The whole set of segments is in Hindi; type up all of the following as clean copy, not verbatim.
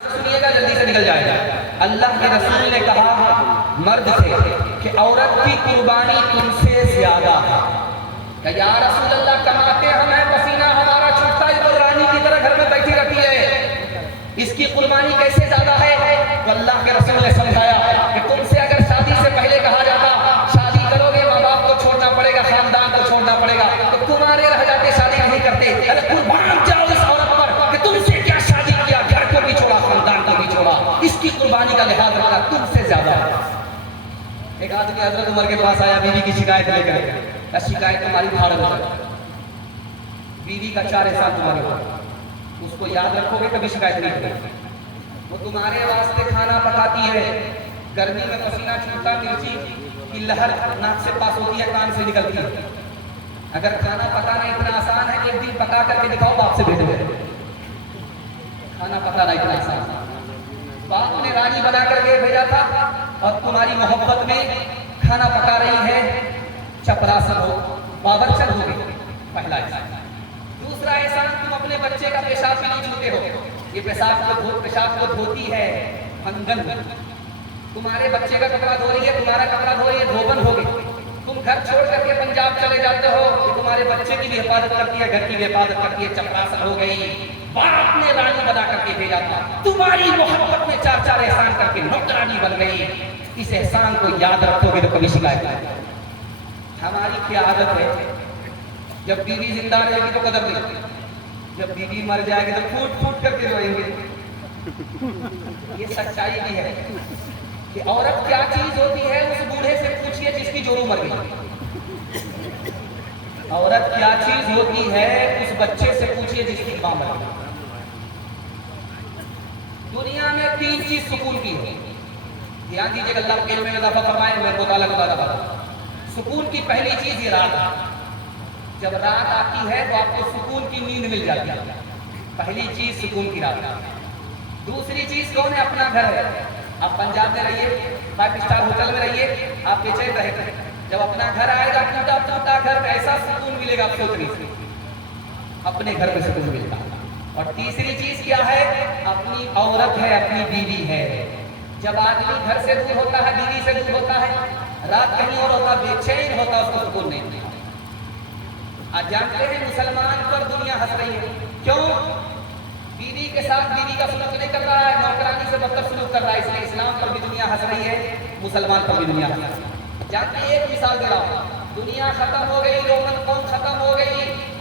सुनिएगा जल्दी से निकल जाएगा। अल्लाह के रसूल ने कहा मर्द से कि औरत की कुर्बानी तुमसे ज्यादा है। कि या रसूल अल्लाह, कमाते हम हैं, पसीना हमारा छूटता है, तो रानी की तरह घर में बैठी रहती है, इसकी कुर्बानी कैसे ज्यादा है? तो अल्लाह के रसूल ने समझाया कि तुमसे अगर शादी से पहले कहा जाता शादी करोगे, माँ बाप को छोड़ना पड़ेगा, खानदान को छोड़ना पड़ेगा, तो तुम्हारे रह जाते, शादी नहीं करते। अरे कुर्बान जाओ इस औरत पर कि तुमसे क्या शादी किया, घर को भी छोड़ा, खानदान को भी छोड़ा, इसकी कुर्बानी का लिहाज रखना तुमसे ज्यादा। एक आदमी हजरत उमर के पास आया बीवी की शिकायत लेकर। शिकायत तुम्हारी फारग हो, बीवी का 4 एहसान तुम्हारे हो, उसको याद रखोगे कभी शिकायत नहीं करोगे। वो तुम्हारे वास्ते खाना पकाती है, गर्मी में पसीना छूटता, मिर्ची की लहर नाक से पास होती है, कान से निकलती है। अगर खाना पकाना इतना आसान है, एक दिन पका करके दिखाओ, बाप से भेजो। खाना पकाना इतना आसान, बाप ने रानी बना करके भेजा था और तुम्हारी मोहब्बत में खाना पका रही है, चपरासन हो, बाबरचन हो गई, पहला एहसान। दूसरा एहसान, तुम अपने बच्चे का पेशाब भी नहीं छूते हो। ये पेशाब को धोती है मंगन, तुम्हारे बच्चे का कपड़ा धो रही है, तुम्हारा कपड़ा धो रही है, धोबन हो गई। तुम घर छोड़ करके पंजाब चले जाते हो, ये तुम्हारे बच्चे की भी हिफाजत करती है, घर की भी हिफाजत करती है, चपरासन हो गई। बाप ने रानी बना करके भेजा था, तुम्हारी मोहब्बत में 4 एहसान करके नौकरानी बन गई। इस एहसान को याद रखोगे तो कभी शिकायत नहीं। हमारी क्या आदत है, जब बीवी जिंदा रहेगी तो कदर नहीं, जब बीवी मर जाएगी तो फूट फूट करके रोएंगे। ये सच्चाई भी है कि औरत क्या चीज होती है, उस बूढ़े से पूछिए जिसकी जोरू मर गई। औरत क्या चीज होती है, उस बच्चे से पूछिए जिसकी मां मर गई। दुनिया में 3 चीज सुकून की है, ध्यान दीजिएगा, अल्लाह के इल्म में इजाफा फरमाए, मैं मुताला बता। सुकून की पहली चीज ये रात है। जब रात आती है तो आपको सुकून की नींद मिल जाती है, पहली चीज सुकून की रात। दूसरी चीज कौन है? अपना घर है। आप पंजाब में रहिए, 5 स्टार होटल में रहिए, आप बेचैन रहेंगे। जब अपना घर आएगा, टूटा टूटा घर में ऐसा सुकून मिलेगा, आप सोच नहीं सकते, अपने घर में सुकून मिलता। और तीसरी चीज क्या है? अपनी औरत है, अपनी बीवी है। जब आदमी घर से दूर होता है, बीवी से दूर होता है, रात कहीं और होता, बेचैन होता, उसको सुकून नहीं मिलता। आज जानते हैं मुसलमान पर दुनिया हंस रही है, क्यों? बीवी के साथ बीवी का सलूक नहीं कर रहा है, नौकरानी से बदतर सलूक कर रहा है, इसलिए इस्लाम पर भी दुनिया हंस रही है, मुसलमान पर भी दुनिया हंस रही है। जानते हैं, एक मिसाल दे रहा हूं, दुनिया खत्म हो गई, रोमन कौम खत्म हो गई,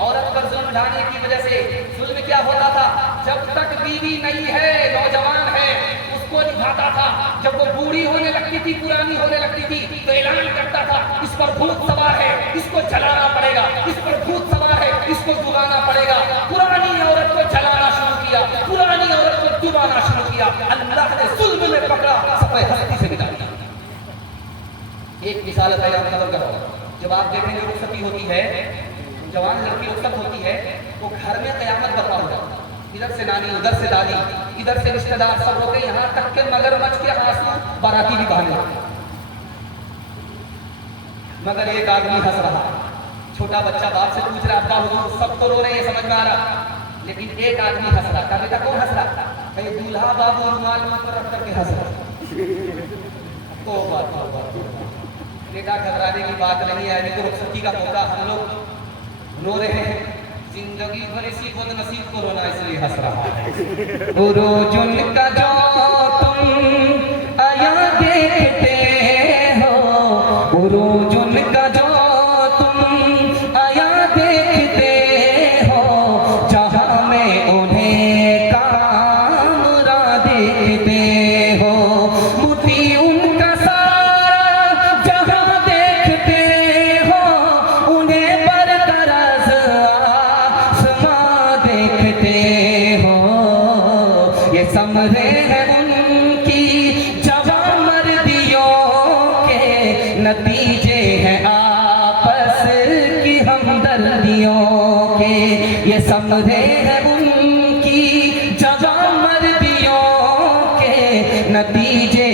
औरत पर जुल्म ढाने की वजह से। जुल्म क्या होता था? जब तक बीवी नहीं है, नौजवान है, उसको निभाता था। जब वो बूढ़ी होने लगती थी, पुरानी होने लगती थी, तो ऐलान करता था, इस पर भूत सवार है, इसको जलाना पड़ेगा, इस पर भूत सवार है, इसको डुबाना पड़ेगा। पुरानी औरत को जलाना शुरू किया, पुरानी औरत को डुबाना शुरू किया। अल्लाह ने जुल्म में पकड़ा, सफेद हस्ती से निकाल दिया। एक मिसाल बयान करो, जब आप देखेंगे रुखसती होती है, जवान लड़की रुखसत होती है, तो घर में कयामत बर्पा हो जाता है। इधर से नानी, उधर से दादी, इधर से रिश्तेदार, सब होते, यहाँ तक के मगरमच्छ के आंसू बाराती भी बहाने लगते। मगर एक आदमी हंस रहा, छोटा बच्चा बाप से पूछ रहा, अब्बा हुजूर, सब तो रो रहे हैं, समझ में आ रहा, लेकिन एक आदमी हंस रहा था। बेटा कौन हंस रहा? भाई दूल्हा बाबू रुमाल मुंह रख करके हंस रहा। बेटा घबराने की बात नहीं है, तो रुखसती का मौका, हम लोग रो रहे हैं, जिंदगी भर इसी बदनसीब को रोना इसलिए हंस रहा है। रोजुन का जो तुम आया देखते हो, रोजुन का जो तुम आया देखते हो, जहां में उन्हें कामरा देखते हो, मुझे उनका सारा जहां देखते हो, उन्हें बरकरार आसमां देखते हो। ये समरे हैं उनकी जवां मर्दियों के, नतीजे हैं आपस की हमदर्दियों के। ये समरे हैं उनकी जवां मर्दियों के, नतीजे